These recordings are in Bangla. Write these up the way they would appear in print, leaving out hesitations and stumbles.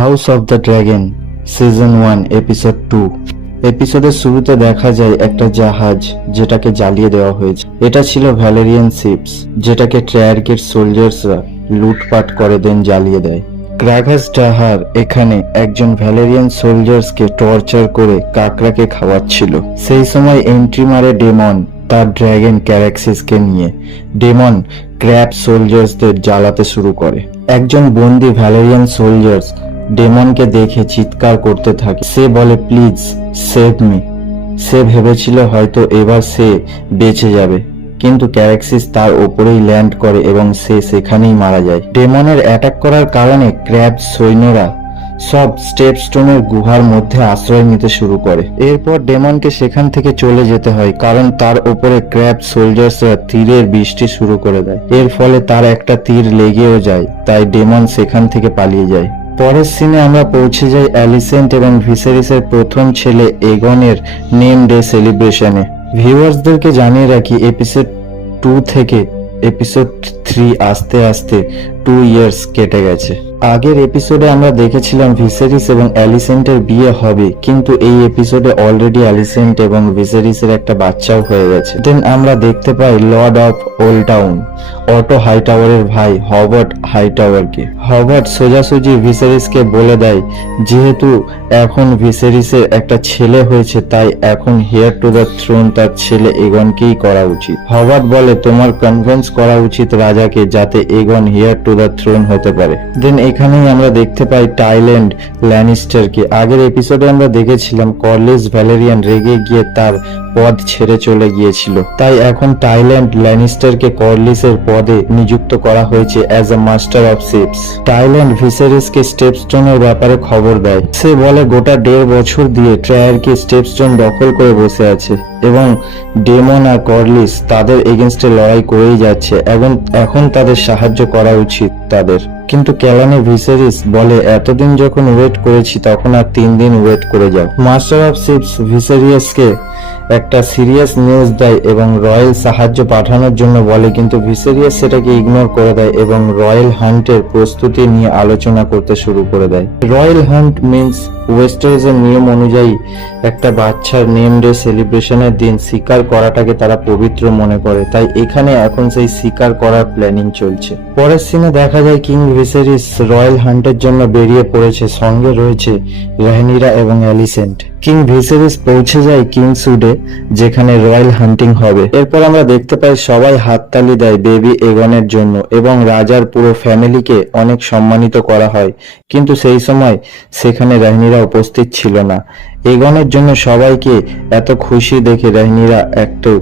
House of the dragon season 1 episode 2। এপিসোডের শুরুতে দেখা যায় একটা জাহাজ যেটাকে জ্বালিয়ে দেওয়া হয়েছে। এটা ছিল ভ্যালেরিয়ান শিপস, যেটাকে ট্রায়ার্কের সোলজার্সরা লুটপাট করে দেন জ্বালিয়ে দেয়। গ্রাগাস ডাহার এখানে একজন ভ্যালেরিয়ান সোলজার্সকে টর্চার করে কাকড়াকে খাওয়াচ্ছিল। সেই সময় এন্ট্রি মারে ডেমন তার ড্রাগন ক্যারাক্সিসকে নিয়ে। ডেমন ক্র্যাব সোলজার্সদের জ্বালাতে শুরু করে। একজন বন্দি ভ্যালেরিয়ান সোলজার্স ডেমনকে দেখে চিৎকার করতে থাকে। সে বলে, প্লিজ সেভ মি। সে ভেবেছিল হয়তো এবার সে বেঁচে যাবে, কিন্তু ক্যারাক্সিস তার ওপরেই ল্যান্ড করে এবং সে সেখানেই মারা যায়। ডেমনের অ্যাটাক করার কারণে ক্র্যাব সৈন্যরা সব স্টেপস্টোনের গুহার মধ্যে আশ্রয় নিতে শুরু করে। এরপর ডেমনকে সেখান থেকে চলে যেতে হয়, কারণ তার উপরে ক্র্যাব সোলজার্সরা তীরের বৃষ্টি শুরু করে দেয়। এর ফলে তার একটা তীর লেগেও যায়, তাই ডেমন সেখান থেকে পালিয়ে যায়। পরের সিনে আমরা পৌঁছে যাই অ্যালিসেন্ট এবং ভিসেরিসের প্রথম ছেলে এগনের নেম ডে সেলিব্রেশনে। ভিউয়ার্সদেরকে জানিয়ে রাখি, এপিসোড 2 থেকে এপিসোড 3 আসতে আসতে 2 ইয়ার্স কেটে গেছে। আগের এপিসোডে আমরা দেখেছিলাম ভিসেরিস এবং অ্যালিসেন্টের বিয়ে হবে, কিন্তু এই এপিসোডে অলরেডি অ্যালিসেন্ট এবং ভিসেরিসের একটা বাচ্চাও হয়ে গেছে। দেন আমরা দেখতে পাই lord of Oldtown Otto হাইটাওয়ারের ভাই হবার্ট হাইটাওয়ারকে। হবার্ট সোজাসুজি ভিসেরিসকে বলে দেয়, যেহেতু এখন ভিসেরিসের একটা ছেলে হয়েছে, তাই এখন হেয়ার টু দ্য থ্রোন তার ছেলে এগনকেই করা উচিত। হবার্ট বলে, তোমার কনভিন্স করা উচিত রাজাকে যাতে এগন হেয়ার টু দ্য থ্রোন হতে পারে। দেন এখানেই আমরা দেখতে পাই টাইল্যান্ড ল্যানিস্টারকে। আগের এপিসোডে আমরা দেখেছিলাম কর্লিস ভ্যালেরিয়ান রেগে গিয়ে তার পদ ছেড়ে চলে গিয়েছিল, তাই এখন টাইল্যান্ড ল্যানিস্টারকে কর্লিসের পদে নিযুক্ত করা হয়েছে as a master of ships. Tyland ভিসেরিসকে স্টেপস্টোনের ব্যাপারে খবর দেয়। সে বলে গোটা 1.5 বছর দিয়ে ট্রায়ারকে স্টেপস্টোন দখল করে বসে আছে এবং ডেমন আর কর্লিস তাদের এগেনস্টে লড়াই করেই যাচ্ছে। এখন তাদের সাহায্য করা উচিত তাদের। কিন্তু ক্যালানে ভিসেরিস বলে, এতদিন যখন ওয়েট করেছি তখন আর 3 দিন ওয়েট করে যাও। মাস্টার অফ শিপস ভিসেরিয়াসকে একটা সিরিয়াস নিউজ দেয় এবং রয়্যাল সাহায্য পাঠানোর জন্য বলে, কিন্তু ভিসেরিয়াস সেটাকে ইগনোর করে দেয় এবং রয়্যাল হান্টের প্রস্তুতি নিয়ে আলোচনা করতে শুরু করে দেয়। রয়্যাল হান্ট মিন্স ওয়েস্টার্সের নিয়ম অনুযায়ী একটা বাচ্চার নেম ডে সেলিব্রেশনের দিন শিকার করাটাকে তারা পবিত্র মনে করে, তাই এখানে এখন সেই শিকার করার প্ল্যানিং চলছে। পরের সিনে দেখা যায় কিং ভিসেরিস রয়্যাল হান্টের জন্য বেরিয়ে পড়েছে, সঙ্গে রয়েছে রাহনিরা এবং অ্যালিসেন্ট। কিং ভিসেরিস পৌঁছে যায় কিংসউডে, যেখানে রয়্যাল হান্টিং হবে। এরপর আমরা দেখতে পাই সবাই হাততালি দেয় বেবি এগনের জন্য এবং রাজার পুরো ফ্যামিলিকে অনেক সম্মানিত করা হয়, কিন্তু সেই সময় সেখানে রাহনিরা উপস্থিত ছিল না। এগনের জন্য সবাইকে এত খুশি দেখে রাহনিরা একটু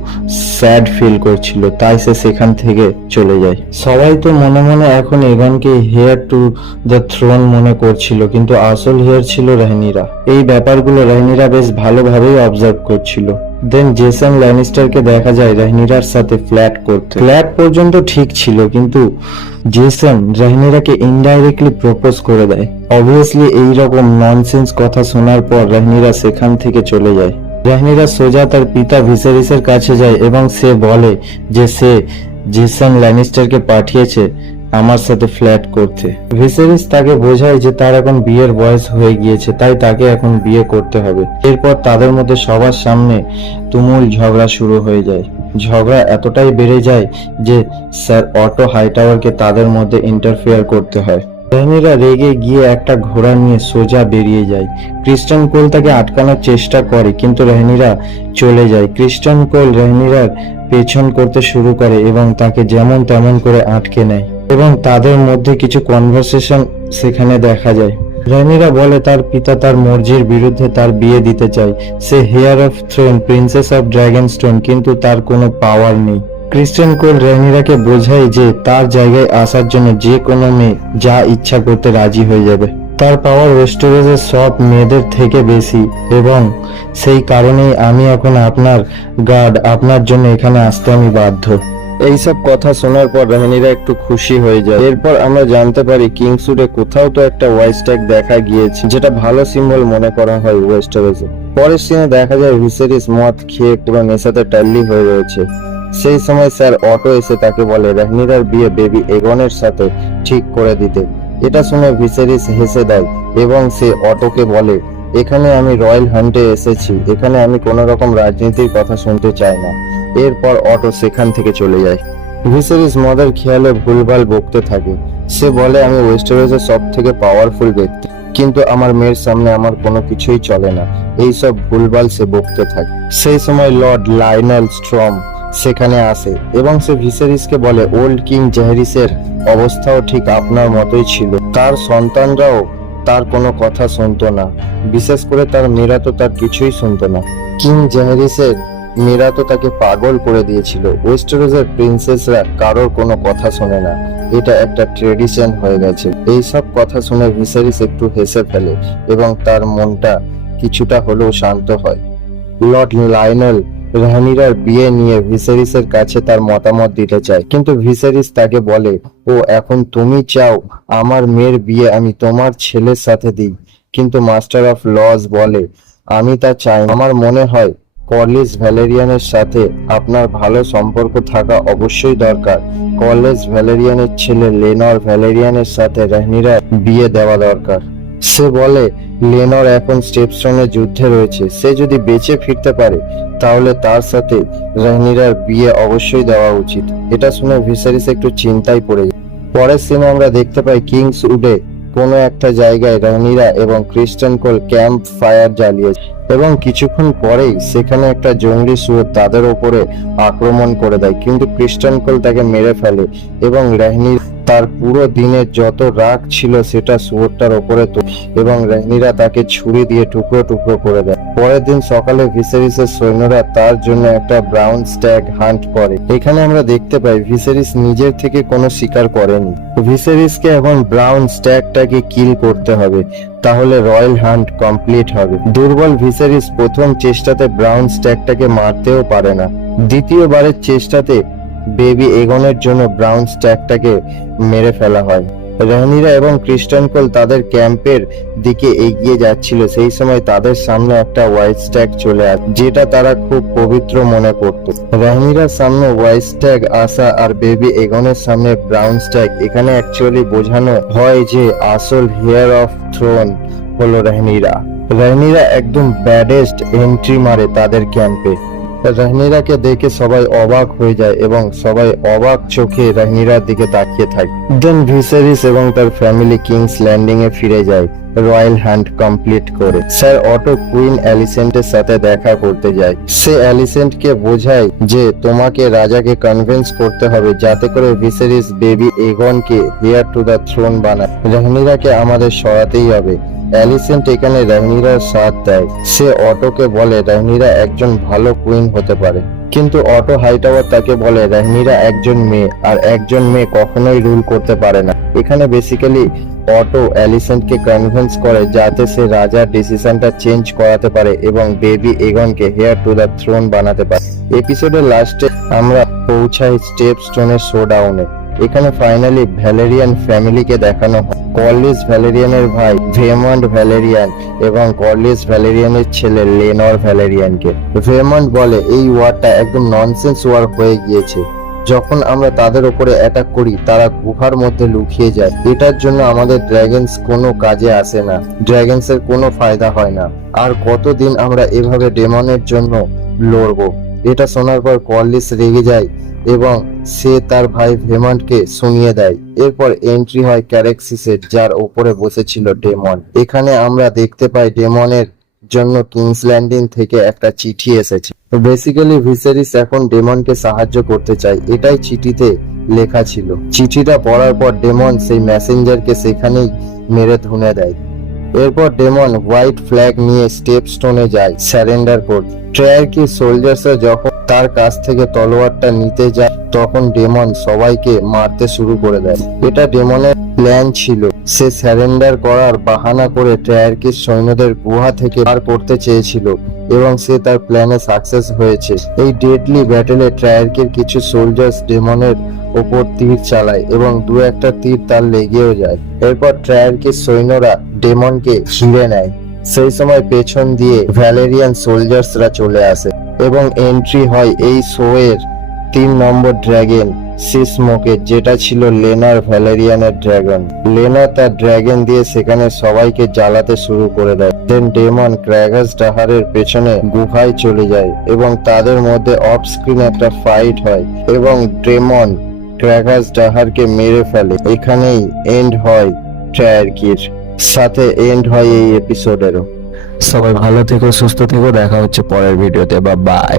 স্যাড ফিল করছিল, তাই সে সেখান থেকে চলে যায়। সবাই তো মনে মনে এখন এগনকে হেয়ার টু দ্য থ্রোন মনে করছিল, কিন্তু আসল হেয়ার ছিল রাহনিরা। এই ব্যাপারগুলো রাহনিরা বেশ ভালোভাবেই অবজার্ভ করছিল। দেন জেসন ল্যানিস্টারকে দেখা যায় রাহনিরার সাথে ফ্ল্যাট করতে। ফ্ল্যাট পর্যন্ত ঠিক ছিল, কিন্তু জেসন রাহনিরাকে ইনডাইরেক্টলি প্রপোজ করে দেয়। অবভিয়াসলি এইরকম ননসেন্স কথা শোনার পর রাহনিরা সেখান থেকে চলে যায়। রাহনিরা সোজা তার পিতা ভিসেরিসের কাছে যায় এবং সে বলে যে সে জেসন ল্যানিস্টারকে পাঠিয়েছে আমার সাথে ফ্ল্যাট করতে। ভিসেরিস তাকে বোঝায় যে তার এখন বিয়ের বয়স হয়ে গিয়েছে, তাই তাকে এখন বিয়ে করতে হবে। এরপর তাদের মধ্যে সবার সামনে তুমুল ঝগড়া শুরু হয়ে যায়। ঝগড়া এতটাই বেড়ে যায় যে স্যার অটো হাইটাওয়ারকে তাদের মধ্যে ইন্টারফেয়ার করতে হয়। রাহনিরা রেগে গিয়ে একটা ঘোড়া নিয়ে সোজা বেরিয়ে যায়। ক্রিস্টান কোল তাকে আটকানোর চেষ্টা করে, কিন্তু রাহনিরা চলে যায়। ক্রিস্টান কোল রাহনিরার পেছন করতে শুরু করে এবং তাকে যেমন তেমন করে আটকে নেয় এবং তাদের মধ্যে কিছু কনভারসেশন সেখানে দেখা যায়। রাহনিরা বলে তার পিতা তার মর্জির বিরুদ্ধে তার বিয়ে দিতে চায়। সে heir of throne princess of Dragonstone, কিন্তু তার কোনো পাওয়ার নেই। ক্রিস্টান কোল রাহনিরাকে বোঝায় যে তার জায়গায় আসার জন্য যে কোনো মেয়ে যা ইচ্ছা করতে রাজি হয়ে যাবে। তার পাওয়ার ওয়েস্টারোসের সব মেয়েদের থেকে বেশি এবং সেই কারণেই আমি এখন আপনার গার্ড, আপনার জন্য এখানে আসতে আমি বাধ্য। এইসব কথা শোনার পর রাহনিরা একটু খুশি হয়ে যায়। এরপর আমরা জানতে পারি কিংসউডে কোথাও তো একটা ওয়াইস ট্যাগ দেখা গিয়েছে, যেটা ভালো সিম্বল মনে করা হয় ওয়েস্টারোসে। পরের সিনে দেখা যায় ভিসেরিস মদ খেয়ে পুরো নেশাতে টাল্লি হয়ে রয়েছে। সেই সময় স্যার অটো এসে তাকে বলে রাহনিরার বিয়ে বেবি এগনের সাথে ঠিক করে দিতে। এটা শুনে ভিসেরিস হেসে দেয় এবং সে অটোকে বলে, এখানে আমি রয়্যাল হান্টে এসেছি, এখানে আমি কোনো রকম রাজনীতির কথা শুনতে চাই না। এরপর অটো সেখান থেকে চলে যায়। ভিসেরিস মদের খেয়ালে ভুলভাল বকতে থাকে। সে বলে, আমি ওয়েস্টারোসের সব থেকে পাওয়ারফুল ব্যক্তি, কিন্তু আমার মেয়ের সামনে আমার কোনো কিছুই চলে না। এইসব ভুলভাল সে বকতে থাকে। সেই সময় লর্ড লাইনেল স্ট্রম সেখানে আসে এবং সে ভিসেরিসকে বলে, ওল্ড কিং জেহারিসের অবস্থাও ঠিক আপনার মতোই ছিল। তার সন্তানরাও তার কোনো কথা শুনতো না, বিশেষ করে তার মেয়েরা তো তার কিছুই শুনতো না। কিং জেহারিসের মেয়েরা তো তাকে পাগল করে দিয়েছিল। ওয়েস্টারোসের প্রিন্সেসরা কারোর কোনো কথা শোনে না, এটা একটা ট্রেডিশন হয়ে গেছে। এইসব কথা শুনে ভিসেরিস একটু হেসে ফেলে এবং তার মনটা কিছুটা হলেও শান্ত হয়। লর্ড লায়নেল রহানিরার বিয়ে নিয়ে ভিসেরিসের কাছে তার মতামত দিতে চায়, কিন্তু ভিসেরিস তাকে বলে, ও এখন তুমি চাও আমার মেয়ের বিয়ে আমি তোমার ছেলের সাথে দিই, কিন্তু মাস্টার অফ লজ বলে আমি তা চাই না। আমার মনে হয় কর্লিস ভ্যালেরিয়ানের সাথে আপনার ভালো সম্পর্ক থাকা অবশ্যই দরকার। কর্লিস ভ্যালেরিয়ানের ছেলে লেনর ভ্যালেরিয়ানের সাথে রহানিরার বিয়ে দেওয়া দরকার। সে বলে, লেনর এখন স্টেপস্টোনে যুদ্ধে রয়েছে, সে যদি বেঁচে ফিরতে পারে তাহলে তার সাথে রহানিরার বিয়ে অবশ্যই দেওয়া উচিত। এটা শুনে ভিসেরিস একটু চিন্তায় পড়ে যায়। পরের সিনে আমরা দেখতে পাই কিংস উডে কোনো একটা জায়গায় রহানিরা এবং ক্রিস্টান কোল ক্যাম্প ফায়ার জ্বালিয়েছে এবং কিছুক্ষণ পরেই সেখানে একটা জঙ্গলি শুয়োর তাদের ওপরে আক্রমণ করে দেয়, কিন্তু ক্রিস্টান কোল তাকে মেরে ফেলে এবং রহানিরা তার পুরো দিনের যত রাগ ছিল সেটা শুয়োরটার ওপরে এবং রহানিরা তাকে ছুরি দিয়ে টুকরো টুকরো করে দেয়। পরের দিন সকালে ভিসেরিসের সৈন্যরা তার জন্য একটা ব্রাউন স্ট্যাগ হান্ট করে। এখানে আমরা দেখতে পাই ভিসেরিস নিজের থেকে কোনো শিকার করেনি। ভিসেরিসকে এখন ব্রাউন স্ট্যাগটাকে কিল করতে হবে, তাহলে রয়্যাল হান্ট কমপ্লিট হবে। দুর্বল ভিসেরিস প্রথম চেষ্টাতে ব্রাউন স্ট্যাগটাকে মারতেও পারে না। দ্বিতীয়বারের চেষ্টাতে বেবি এগনের জন্য ব্রাউন স্ট্যাগটাকে মেরে ফেলা হয়। রহানিরা এবং ক্রিস্টান কোল তাদের ক্যাম্পের দিকে এগিয়ে যাচ্ছিল, সেই সময় তাদের সামনে একটা হোয়াইট স্ট্যাগ চলে আসে, যেটা তারা খুব পবিত্র মনে করত। রহানিরার সামনে হোয়াইট স্ট্যাগ আসা আর বেবি এগনের সামনে ব্রাউন স্ট্যাগ, এখানে অ্যাকচুয়ালি বোঝানো হয় যে আসল হেয়ার অফ থ্রোন হলো রহানিরা। রহানিরা একদম ব্যাডেস্ট এন্ট্রি মারে তাদের ক্যাম্পে। রহানিরাকে দেখে সবাই অবাক হয়ে যায় এবং সবাই অবাক চোখে রহানিরার দিকে তাকিয়ে থাকে। দেন ভিসেরিস এবং তার ফ্যামিলি কিংস ল্যান্ডিং এ ফিরে যায় রয়্যাল হান্ট কমপ্লিট করে। স্যার অটো কুইন অ্যালিসেন্টের সাথে দেখা করতে যায়। সে অ্যালিসেন্টকে বোঝায় যে তোমাকে রাজাকে কনভিন্স করতে হবে যাতে করে ভিসেরিস বেবি এগনকে হেয়ার টু দ্য থ্রোন বানায়। রহানিরাকে আমাদের সরাতেই হবে। অ্যালিসেন্ট এখানে রহানিরার সাথ দেয়। সে অটোকে বলে রহানিরা একজন ভালো কুইন হতে পারে, কিন্তু অটো হাইটাওয়ার তাকে বলে রহানিরা একজন মেয়ে, আর একজন মেয়ে কখনোই রুল করতে পারে না। এখানে বেসিক্যালি অটো অ্যালিসেন্টকে কনভিন্স করে যাতে সে রাজার ডিসিশনটা চেঞ্জ করাতে পারে এবং বেবি এগনকে হেয়ার টু দ্য থ্রোন বানাতে পারে। এপিসোডের লাস্টে আমরা পৌঁছাই স্টেপস্টোনের শোডাউনে। এখানে ফাইনালি ভ্যালেরিয়ান ফ্যামিলিকে দেখানো হয়। কর্লিস ভ্যালেরিয়ানের ভাই ভেমন্ড ভ্যালেরিয়ান এবং কর্লিস ভ্যালেরিয়ানের ছেলে লেনর ভ্যালেরিয়ানকে। ভেমন্ড বলে এই ওয়ারটা একদম ননসেন্স ওয়ার হয়ে গিয়েছে। যখন আমরা তাদের উপরে অ্যাটাক করি তারা গুহার মধ্যে লুকিয়ে যায়। এটার জন্য আমাদের ড্রাগনস কোনো কাজে আসে না, ড্রাগনসের কোনো ফায়দা হয় না। আর কতদিন আমরা এভাবে ডেমনের জন্য লড়বো। এটা শোনার পর কর্লিস রেগে যায় এবং সে তার ভাই ভেমন্ডকে শুনিয়ে দেয়। এরপর এন্ট্রি হয় ক্যারেক্সিসের, যার উপরে বসেছিল ডেমন। এখানে আমরা দেখতে পাই ডেমনের জন্য কিংস ল্যান্ডিং থেকে একটা চিঠি এসেছে। বেসিক্যালি ভিসেরিস এখন ডেমনকে সাহায্য করতে চায়, এটাই চিঠিতে লেখা ছিল। চিঠিটা পড়ার পর ডেমন সেই মেসেঞ্জারকে সেখানেই মেরে ধুনে দেয়। এরপর ডেমন হোয়াইট ফ্ল্যাগ নিয়ে স্টেপস্টোনে যায় স্যারেন্ডার করতে। ট্রায়ার্কি সোলজার্সরা যখন তার কাছ থেকে তলোয়ারটা নিতে যায় তখন ডেমন সবাইকে মারতে শুরু করে দেয়। এটা ডেমনের প্ল্যান ছিল। সে স্যারেন্ডার করার বাহানা করে ট্রায়ার্কির সৈন্যদের গুহা থেকে বার করতে চেয়েছিল এবং সে তার প্ল্যানে সাকসেস হয়েছে। এই ডেডলি ব্যাটেলে ট্রায়ার্কির কিছু সোলজার্স ডেমনের ওপর তীর চালায় এবং দু একটা তীর তার লেগেও যায়। এরপর ট্রায়ার্কির সৈন্যরা ডেমনকে ঘিরে নেয়। সেই সময় পেছন দিয়ে ভ্যালেরিয়ান সোলজার্সরা চলে আসে এবং এন্ট্রি হয় এই শো এর 3 নম্বর ড্রাগন সিসমোকে, যেটা ছিল লেনার ভ্যালেরিয়ানের ড্রাগন। লেনা তার ড্রাগন দিয়ে সেখানে সবাইকে জ্বালাতে শুরু করে দেয়। দেন ডেমন ক্র্যাগাস ডাহারের পেছনে গুহায় চলে যায় এবং তাদের মধ্যে অফ স্ক্রিন একটা ফাইট হয় এবং ডেমন ক্র্যাগাস ডাহারকে মেরে ফেলে। এখানেই এন্ড হয় ট্রায়ার্কির সাথে, এন্ড হয় এই এপিসোডেরও। সবাই ভালো থেকো, সুস্থ থেকো, দেখা হচ্ছে পরের ভিডিওতে, বা বাই।